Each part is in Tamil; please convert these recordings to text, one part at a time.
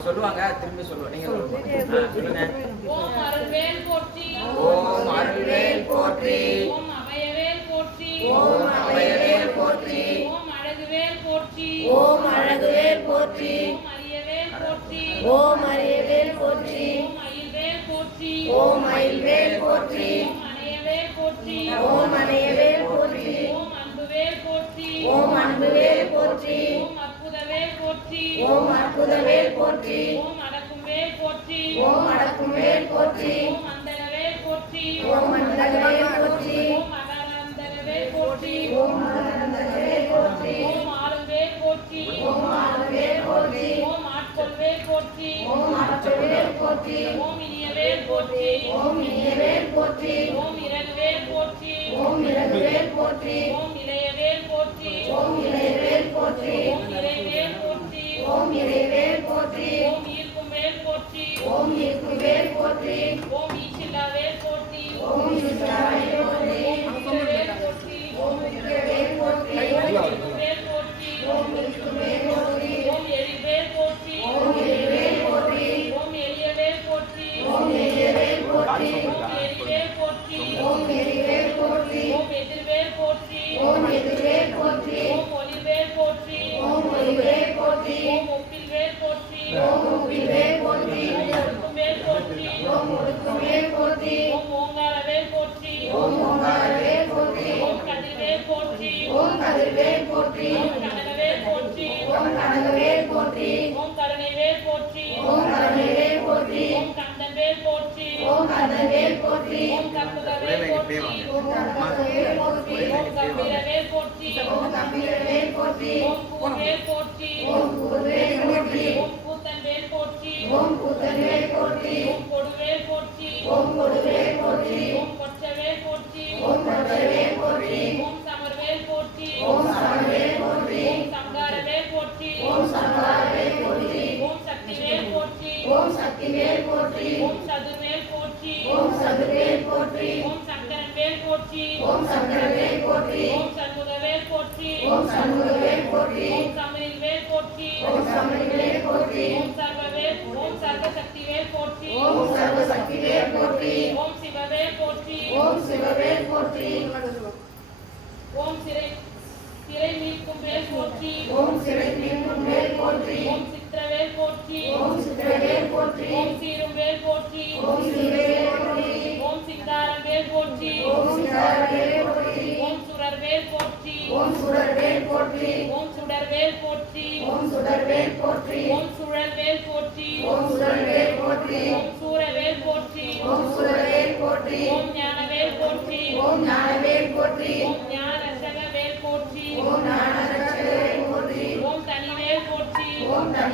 சொல்லுவாங்க திரும்பி சொல்லுவோம் நீங்க சொல்லுங்க ஓம் அருள்வேல் போற்றி ஓம் அருள்வேல் போற்றி ஓம் அபயவேல் போற்றி ஓம் அபயவேல் போற்றி ஓம் அழகுவேல் போற்றி ஓம் அழகுவேல் போற்றி ஓம் அரியவேல் போற்றி ஓம் அரியவேல் போற்றி ஓம் அயில்வேல் போற்றி ஓம் அயில்வேல் போற்றி ஓம் அணையவேல் போற்றி ஓம் அணையவேல் போற்றி ஓம் அன்புவேல் போற்றி ஓம் அன்புவேல் போற்றி ஓம் அற்புதவேல் போற்றி ஓம் போற்றி ஓம் அடக்கும்வேல் போற்றி ஓம் அடக்கும்வேல் போற்றி ஓம் அந்தரவேல் போற்றி ஓம் மண்டலவேல் போற்றி ஓம் அகரந்தரவேல் போற்றி ஓம் மண்டலவேல் போற்றி ஓம் ஆளுவேல் போற்றி ஓம் ஆளுவேல் போற்றி ஓம் ஆட்கொள்வேல் போற்றி ஓம் ஆற்றவேல் போற்றி ஓம் இனியவேல் போற்றி ஓம் இனியவேல் போற்றி ஓம் இறகுவேல் போற்றி ஓம் இறகுவேல் போற்றி ஓம் இளையவேல் போற்றி ஓம் இளையவேல் போற்றி ஓம் இறைவேல் போற்றி ஓம் இறைவேல் போற்றி. ஓம் ஈர்க்கும்வேல் போற்றி. ஓம் இருக்குவேல் போற்றி. ஓம் ஓம் கதிர்வேல் போற்றி ஓம் கனகவேல் போற்றி ஓம் கனகவேல் போற்றி ஓம் கருணைவேல் போற்றி ஓம் கருணைவேல் போற்றி ஓம் கந்தவேல் போற்றி ஓம் கந்தவேல் போற்றி ஓம் கற்பகவேல் போற்றி ஓம் கற்பகவேல் போற்றி ஓம் கம்பீரவேல் போற்றி ஓம் கம்பீரவேல் போற்றி ஓம் கூர்வேல் போற்றி ஓம் கூர்வேல் போற்றி ஓம் கூத்தன்வேல் போற்றி ஓம் கூத்தன்வேல் போற்றி ஓம் கொடுவேல் போற்றி ஓம் கொடுவேல் போற்றி ஓம் கொச்சவேல் போற்றி ஓம் கொச்சவேல் சிறை சிறை மீட்கும் வேல் போற்றி ஓம் மீட்கும் வேல் போற்றி ஓம் சித்திரவேல் போற்றி ஓம் சீரவேல் சுடர்வேல் போற்றி ஓம் சுடர்வேல் போற்றி ஓம் சுடர்வேல் போற்றி ஓம் சுழல்வேல் போற்றி ஓம் சுடர்வேல் போற்றி ஓம் சூரவேல் போற்றி ஓம் சுடர்வேல் போற்றி ஓம் ஞானவேல் போற்றி ஓம் ஞானவேல் போற்றி ஓம் ஞான ரசகவேல் போற்றி ஓம் ஞானரட்சகவேல்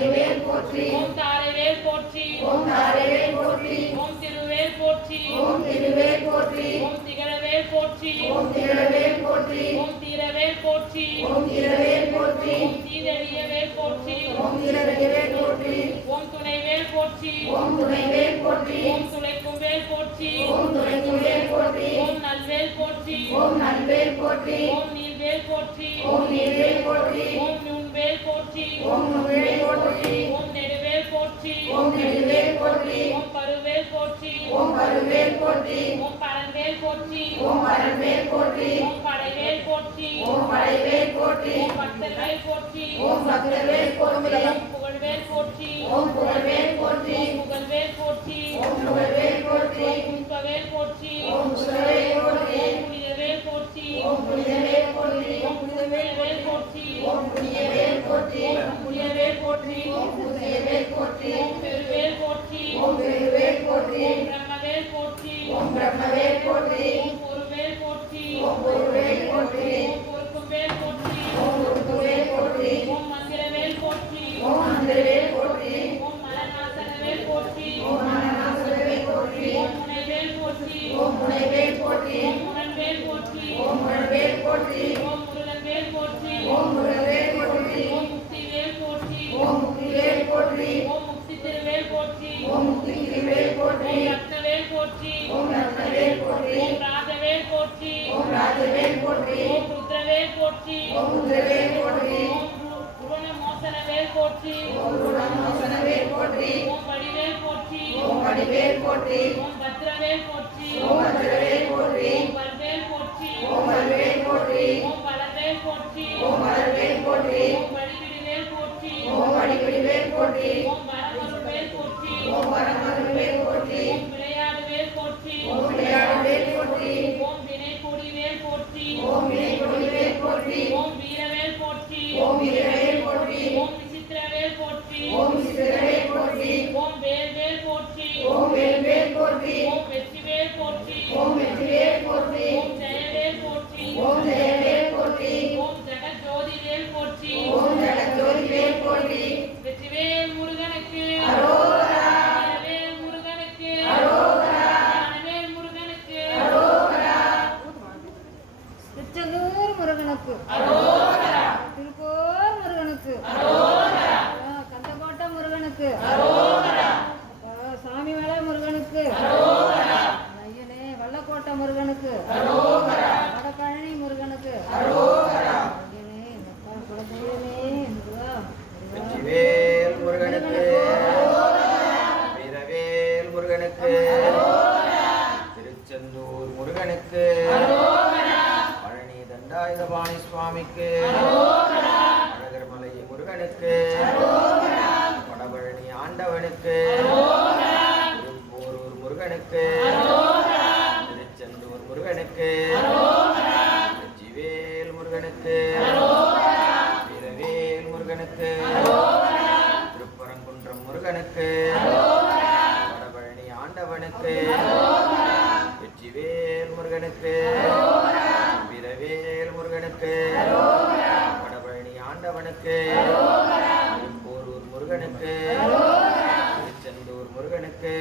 ஓம் தனிவேல் போற்றி ஓம் தாரைவேல் போற்றி ஓம் தாரவேல் போற்றி ஓம் திருவேல் போற்றி ஓம் திருவேல் போற்றி ஓம் திகழவேல் போற்றி ஓம் திரவேல் போற்றி ஓம் தீரவேல் போற்றி ஓம் திரவேல் போற்றி ஓம் தீதழியவேல் போற்றி ஓம் திரவேல் போற்றி ஓம் துணைவேல் போற்றி ஓம் துணைவேல் போற்றி ஓம் துளைக்கும் வேல் போற்றி ஓம் துணைக்குவேல் போற்றி ஓம் நல்வேல் போற்றி ஓம் நல்வேல் போற்றி ஓம் நீல்வேல் போற்றி ஓம் நீர்வேல் போற்றி ஓம் நுண்வேல் போற்றி ஓம் நுண்வேல் போற்றி ஓம் நெடுவேல் போற்றி ஓம் நெடுவேல் போற்றி ஓம் பருவேல் போற்றி ஓம் பருவேல் போற்றி ஓம் பரன்வேல் போற்றி ஓம் பரன்வேல் போற்றி ஓம் படைவேல் போற்றி ஓம் படைவேல் போற்றி ஓம் பக்தர்வேல் போற்றி ஓம் பக்தவேல் போற்றி ஓம் புகழ்வேல் போற்றி ஓம் புகழ்வேல் போற்றி ஓம் புகழ்வேல் போற்றி ஓம் புகழ்வேல் போற்றி ஓம் புஷ்பவேல் போற்றி ஓம் புகழ்வேல் போற்றி ஓம் புனிதவேல் போற்றி ஓம் புனிதவேல் போற்றி. ஓம் போற்றி. ஓம் புனியவேல் போற்றி. ஓம் புனிதவேல் போற்றி. ஓம் புனியவேல் போற்றி. ஓம் பெருவேல் போற்றி ஓம் பெருவேல் போற்றி ஓம் பிரம்மவேல் போற்றி ஓம் பிரம்மவேல் போற்றி ஓம் பொருவேல் போற்றி ஓம் பொருவேல் போற்றி ஓம் பொறுக்குவேல் போற்றி ஓம் உருக்குவேல் போற்றி ஓம் மந்திரவேல் போற்றி ஓம் அந்தவேல் போற்றி ஓம் மலநாசனவேல் போற்றி ஓம் மனநாசவேல் போற்றி ஓம் முனைவேல் போற்றி ஓம் முனைவேல் போற்றி ஓம் முரண்வேல் போற்றி ஓம் முரவேல் போற்றி ஓம் முருகன்வேல் போற்றி ஓம் முரவேல் போற்றி ஓம் முக்திவேல் போற்றி ஓம் முக்திவேல் போற்றி ஓம் முக்தி திருவேல் போற்றி ஓம் முக்தி திருவேல் போற்றி ஓம் ரத்னவேல் போற்றி ஓம் ரத்னவேல் போற்றி ஓம் ராஜவேல் போற்றி ஓம் ராஜவேல் போற்றி ஓம் ருத்ரவேல் போற்றி ஓம் ருத்ரவேல் போற்றி ஓம் குரு- குருண மோசனவேல் போற்றி ஓம் குணம் வசனவேல் போற்றி ஓம் போற்றி ஓம் வடிவேல் போற்றி ஓம் பத்ரவேல் போற்றி ஓம் பத்ரவேல் போற்றி ஓம் வல்வேல் போற்றி ஓம் வல்வேல் போற்றி ஓம் வளவேல் போற்றி ஓம் வளர்வேல் போற்றி ஓம் வடிவிடிவேல் போற்றி ஓம் வடிவிடிவேல் போற்றி ஓம் வரமருவேல் போற்றி ஓம் வரமருவேல் போற்றி ஓம் விளையாடுவேல் போற்றி ஓம் விளையாடுவேல் போற்றி ஓம் வினை கொடிவேல் போற்றி ஓம் வினைகொடிவேல் போற்றி ஓம் வீரவேல் போற்றி ஓம் வீரவேல் போற்றி ஓம் விசித்திரவேல் போற்றி ஓம் சித்திரவேல் போற்றி ஓம் வேல்வேல் போற்றி ஓம் வேல்வேல் போற்றி ஓம் வெற்றிவேல் போற்றி ஓம் வெற்றிவேல் போற்றி ஓம் ஜெயவேல் போற்றி ஓம் ஜெயவேல் போற்றி ஓம் ஜெகஜோதிவேல் போற்றி ஓம் ஜெகஜோதிவேல் போற்றி வெற்றிவேல் முருகனுக்கு அரோகரா வீரவேல் முருகனுக்கு அரோகரா ஞானவேல் முருகனுக்கு அரோகரா திருச்செந்தூர் முருகனுக்கு. அரோகரா திருப்போர் முருகனுக்கு. ஆ, கந்தக்கோட்டை முருகனுக்கு. சாமி மலை முருகனுக்கு. ஐயனே வல்லக்கோட்டை முருகனுக்கு. வடபழனி முருகனுக்கு. வெற்றிவேல் முருகனுக்கு. வீரவேல் முருகனுக்கு. திருச்செந்தூர் முருகனுக்கு. ஆயுதபாணி தண்டாயுதபாணி சுவாமிக்கு. அழகர்மலை முருகனுக்கு. வடபழனி ஆண்டவனுக்கு. போரூர் முருகனுக்கு. திருச்செந்தூர் முருகனுக்கு. ஜிவேல் முருகனுக்கு. வீரவேல் முருகனுக்கு. திருப்பரங்குன்றம் முருகனுக்கு. வடபழனி ஆண்டவனுக்கு. வெற்றிவேல் முருகனுக்கு. ஆண்டவனுக்கு திருப்போரூர் முருகனுக்கு. திருச்செந்தூர் முருகனுக்கு.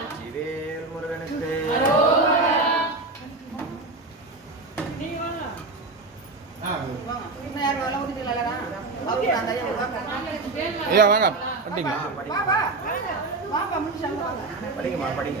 வெற்றிவேல் முருகனுக்கு. ஐயா வாங்க. அப்படிங்களா? படிங்கம்மா படிங்க.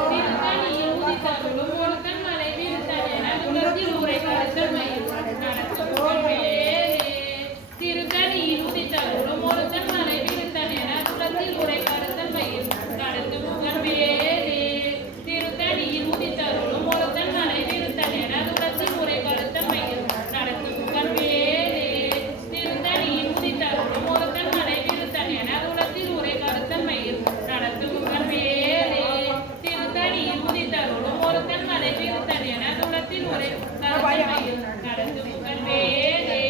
திருத்தணியில் உதித்தருளும் ஒருத்தன் மலை விருத்தன் என உலகில் உரை கருத்தமையில் நடக்கும் புகழ்வேலே. திருத்தணியில் உதித்தருளும் ஒருத்தன் மலை விருத்தன் என உலகில் உரை கருத்தமையில் நடக்கும் புகழ்வேலே. திருத்தணியில் உதித்தருளும் ஒருத்தன் மலை விருத்தன் என உலகில் உரை கருத்தமையில் நடக்கும் புகழ்வேலே. திருத்தணியில் உதித்தருளும் ஒருத்தன் மலை விருத்தன் என உலகில் உரை கருத்தமையில் நடத்தும் புகழ்வேலே. திருத்தணியில் உதித்தருளும் ஒருத்தன் மலை விருத்தன் என துளத்தில் உரை கருத்தமையில் நடத்தும் புகழ்வேலே.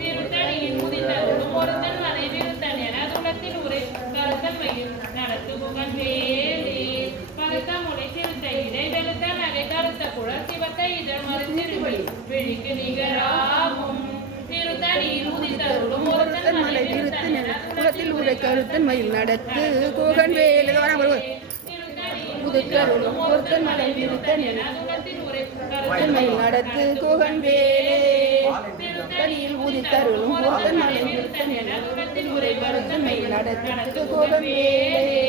திருத்தணியில் உதித்தருளும் ஒருத்தன் மலை விருத்தன் என துளத்தில் உரை கருத்தமையில் நடத்தும் புகழ்வேலே. கருத்த முளை சிறுத்த இடை வெளுத்த நகை கருத்த குழல் சிவத்த இதழ் மறுத்திருவழி விழிக்கு நிகராகும் திருத்தணியில் உதித்தருளும் ஒருத்தன் மலை விருத்தன் என குளத்தில் உரை கருத்தன் மயில் நடத்து கோகன் வேலு உதித்தருளும் ஒருத்தன் மலை விருத்தன் என துளத்தில் உரை கருத்தன் மயில் நடத்து கோகன் வேலே தனியில் ஊதித்தருளும் கோகன் மலை விருத்தன் என குலத்தில் உரை கருத்தன் மயில் நடத்து கோகன் வேலே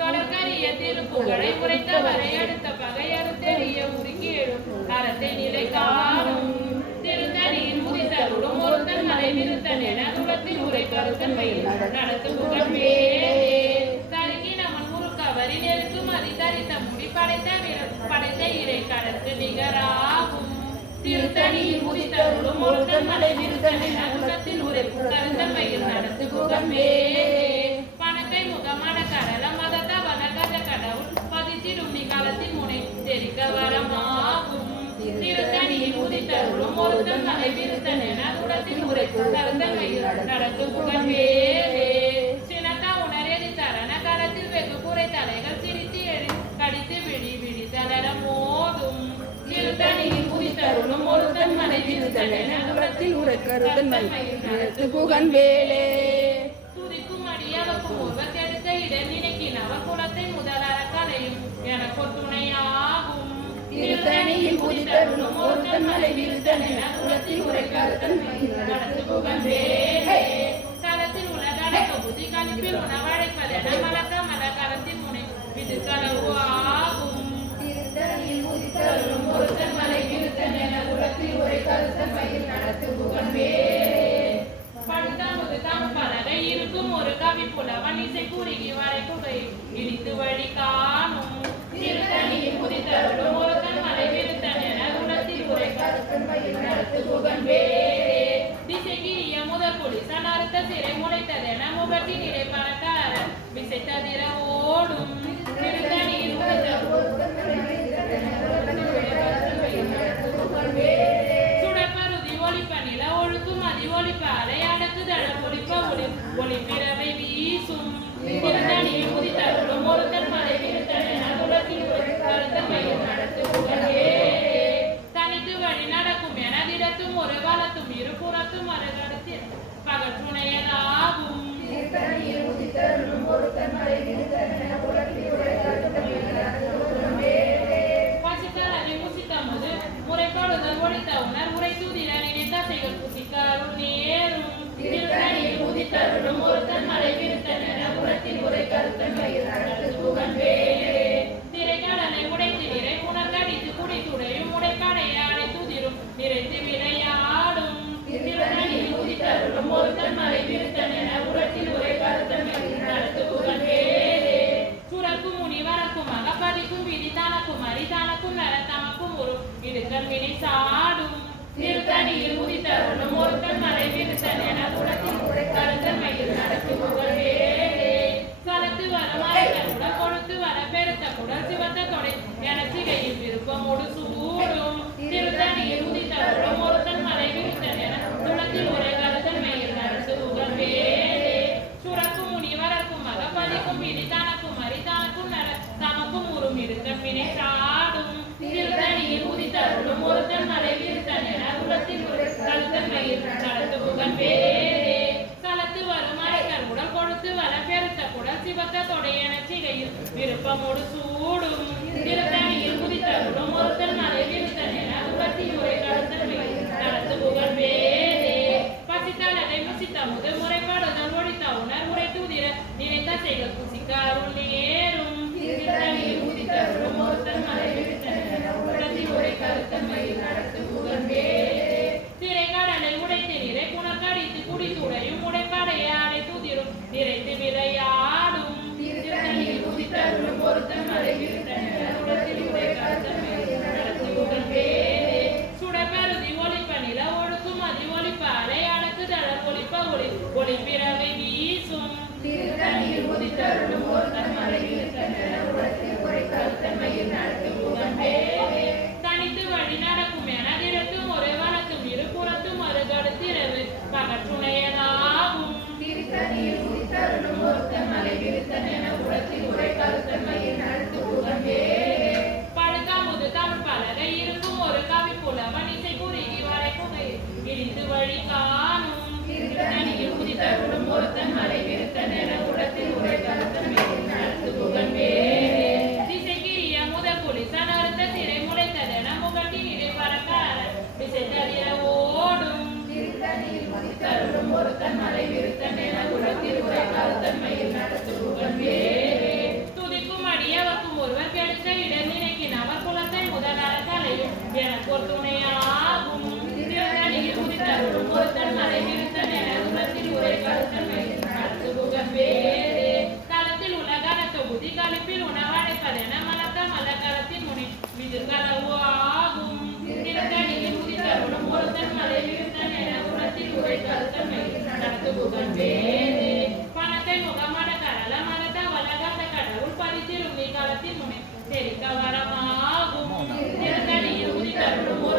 கடற்கரிய திருப்புகழை உரைத்தவரை அடுத்த பகை அறுத்தெறிய உருக்கி எழும் அறத்தை நிலை காணும் திருத்தணியில் உதித்தருளும் ஒருத்தன் மலை விருத்தன் என குலத்தில் உரை கருத்தன் மயில் நடத்து புகழ் வேலே தருகினவன் முறுக்கவரி நெருக்கும் அதி படைத்த வீரர் இறை கடற்கு நிகராகும். திருத்தணியில் உதித்தருளும் ஒருத்தன் மலை விருத்தன் என குலத்தில் கருந்த மயில் நடத்து புகழ் பணத்தை முகமான கடல மதத்த வனகத கடவுள் பதித்திடும் நிகாலத்தில் முனை தெரிக்க வரமாகும். திருத்தணியில் உதித்தருளும் ஒருத்தன் மலை விருத்தன் என குலத்தில் கருந்த மயில் நடத்து புகழ் திருத்தணியில் உதித்தருளும் ஒருத்தன் மலை விருத்தன் என குளத்தில் உரை கருத்தன் மயில் நடத்து வேலே துதிக்கும் அடியவர்க்கும் ஒருவத்தெடுத்த இடம் குலத்தை முதலார கலையும் எனக்கு துணையாகும் திருத்தணியில் ஒருத்தன் உணவழைப்பதென மலக்க முனை இது ஆகும் திருத்தணியில் உதித்தருளும் புலவன் இசை குறுகி வரை குகை இடித்து வழி காணும் திருத்தணியில் உதித்தருளும் ஒருத்தன் மலை விருத்தன் என உலகத்தில் உரை திசைகிரிய முதல் சனார்த்த சிறை முளைத்ததென முகத்தினிலே அடக்குதழ ஒளி ஒளி பிறவை வீசும் திருத்தணியில் உதித்தருளும் ஒருத்தன் மலை விருத்தன் என உலகில் ஒரு நடத்து புகழே தனித்து வழி நடக்கும் எனதிடத்தும் ஒரு காலத்தும் இருபுறத்தும் அருகடத்தில் பகற்றுணையதாகும் திருத்தணியில் உதித்தருளும் ஒருத்தன் மலை நடத்து முறைப்பாடுதல் ஒழித்த உணர் உரை தூதில நினைத்த செய்கள் புசிக்க அருள் அகப்பதிக்கும் விதி தனக்கும் அரிதானக்கும் நரத்தமக்கும் ஒரு இடுக்கல் வினை சாடும் திருத்தணியில் உதித்தருளும் ஒருத்தன் மலை விருத்தன் என உலகத்தில் உரை கருத்தன் மயில் நடத்து புகழ்வே கலத்து வர மறைத்தருடன் கொடுத்து வர பெருத்த குடல் சிவத்த தொடை என சிகையில் விருப்பமோடு சூடும் திருத்தணியில் உதித்தருடன் ஒருத்தன் மலை விருத்தன் என துளத்தில் உரை கருத்தன் மயில் நடத்து புகழ்வே சுரக்கும் முனி வரக்கும் மகப்பதிக்கும் விதி தனக்கும் அரிதானக்கும் நர தமக்கும் உறும் இருக்க பிணை சாடும் திருத்தணியில் உதித்தருளும் ஒருத்தன் மலை விருத்தன் என குலத்தில் ஒரு கருத்தன் மயில் நடத்து புகழ்வே களத்து வரும் அரைக்கல் உடல் கொடுத்து வர பெருத்த குடல் விருப்பமோடு சூடும் திருத்தணியில் குதித்தருளும் ஒருத்தன் மலை விருத்தன் என உபத்தி உரை கருத்தன் மயில் நடத்து புகழ்வே பசித்தாலதை முசித்த முது முறைப்பாடுதல் ஒழித்த உணர் உரை தூதிர நினைத்த செய்கள் புசிக்க அருள் நேரும் திருத்தணியில் உதித்தருளும் என திரைக்கடலை உடைத்து நிறை புனர்கடித்து குடி உடைப்படையை அடைத்துதிரும் நிறைத்து விதையா ஒளி பிறவை வீசும் திருத்தணியில் உதித்தருளும் ஒருத்தன் மலை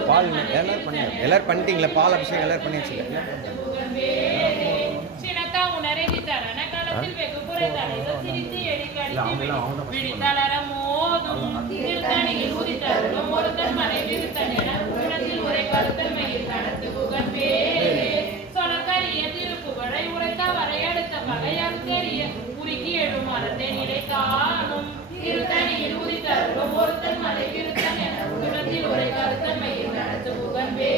பால் மலை பண்ணி நிறுத்தன் பண்ணிட்டீங்களா பால் அபிஷேகம் எல்லாரும் பண்ணியாச்சுல சினத்தா உணரடி தரண களத்தில் வெகு புரை வரை உரைத்த வரையடுத்த பகையறுத்தெறிய உருக்கி எழும் மரத்தை நிலை காணும் திருத்தணியில் உதித்தருளும் ஒருத்தன் மலை விருத்தன் என உலகத்தில் உரை கருத்தன் மயில் நடத்து புகழ்வே.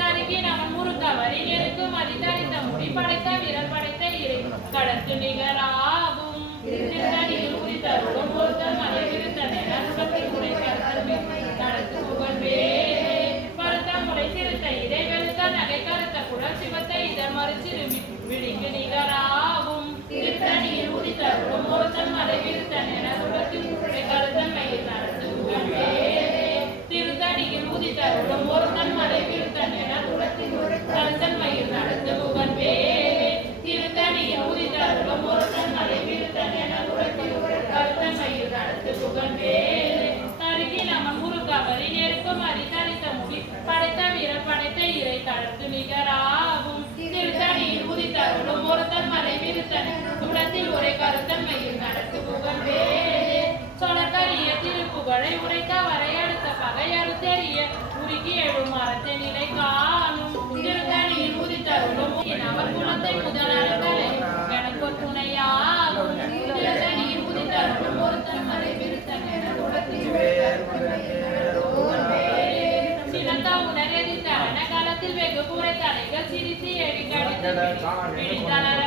தருகின் அவன் முருகவரில் நெருக்கு அதிதரித்த முடி படைத்த விரல் படைத்த இறை கடத்து நிகராகும். திருத்தணியில் உதித்தருளும் ஒருத்தன் மலை விருத்தனை நண்பத்தை முறை கருத்தல் நடத்து புகழ் வேலே பருத்த முறை சிறுத்த இதை வெளுத்த நகை கருத்த குடல் சிவத்தை விழிக்கு நிகராகும் திருத்தணியில் உதித்தருளும் ஒருத்தன் மலை விருத்தனை நண்பத்தில் முறை கருத்தல் மயில் நடத்து திருத்தணியில் உதித்தருளும் ஒருத்தன் உதித்தருளும் ஒருத்தன் மலை விருத்தன் குடத்தில் உரை கருத்தன் நடத்து புகழ்வே. வேலே சொலக்கரிய திருப்புகழை உரைத்த வரை பகை அறுத்தெறிய உருகி எழும் மரத்தை நிலை காணும். திருத்தணியில் உதித்தருளும். அவர் குலத்தை முதலாளர்களே எனக்கு துணைய 我们是。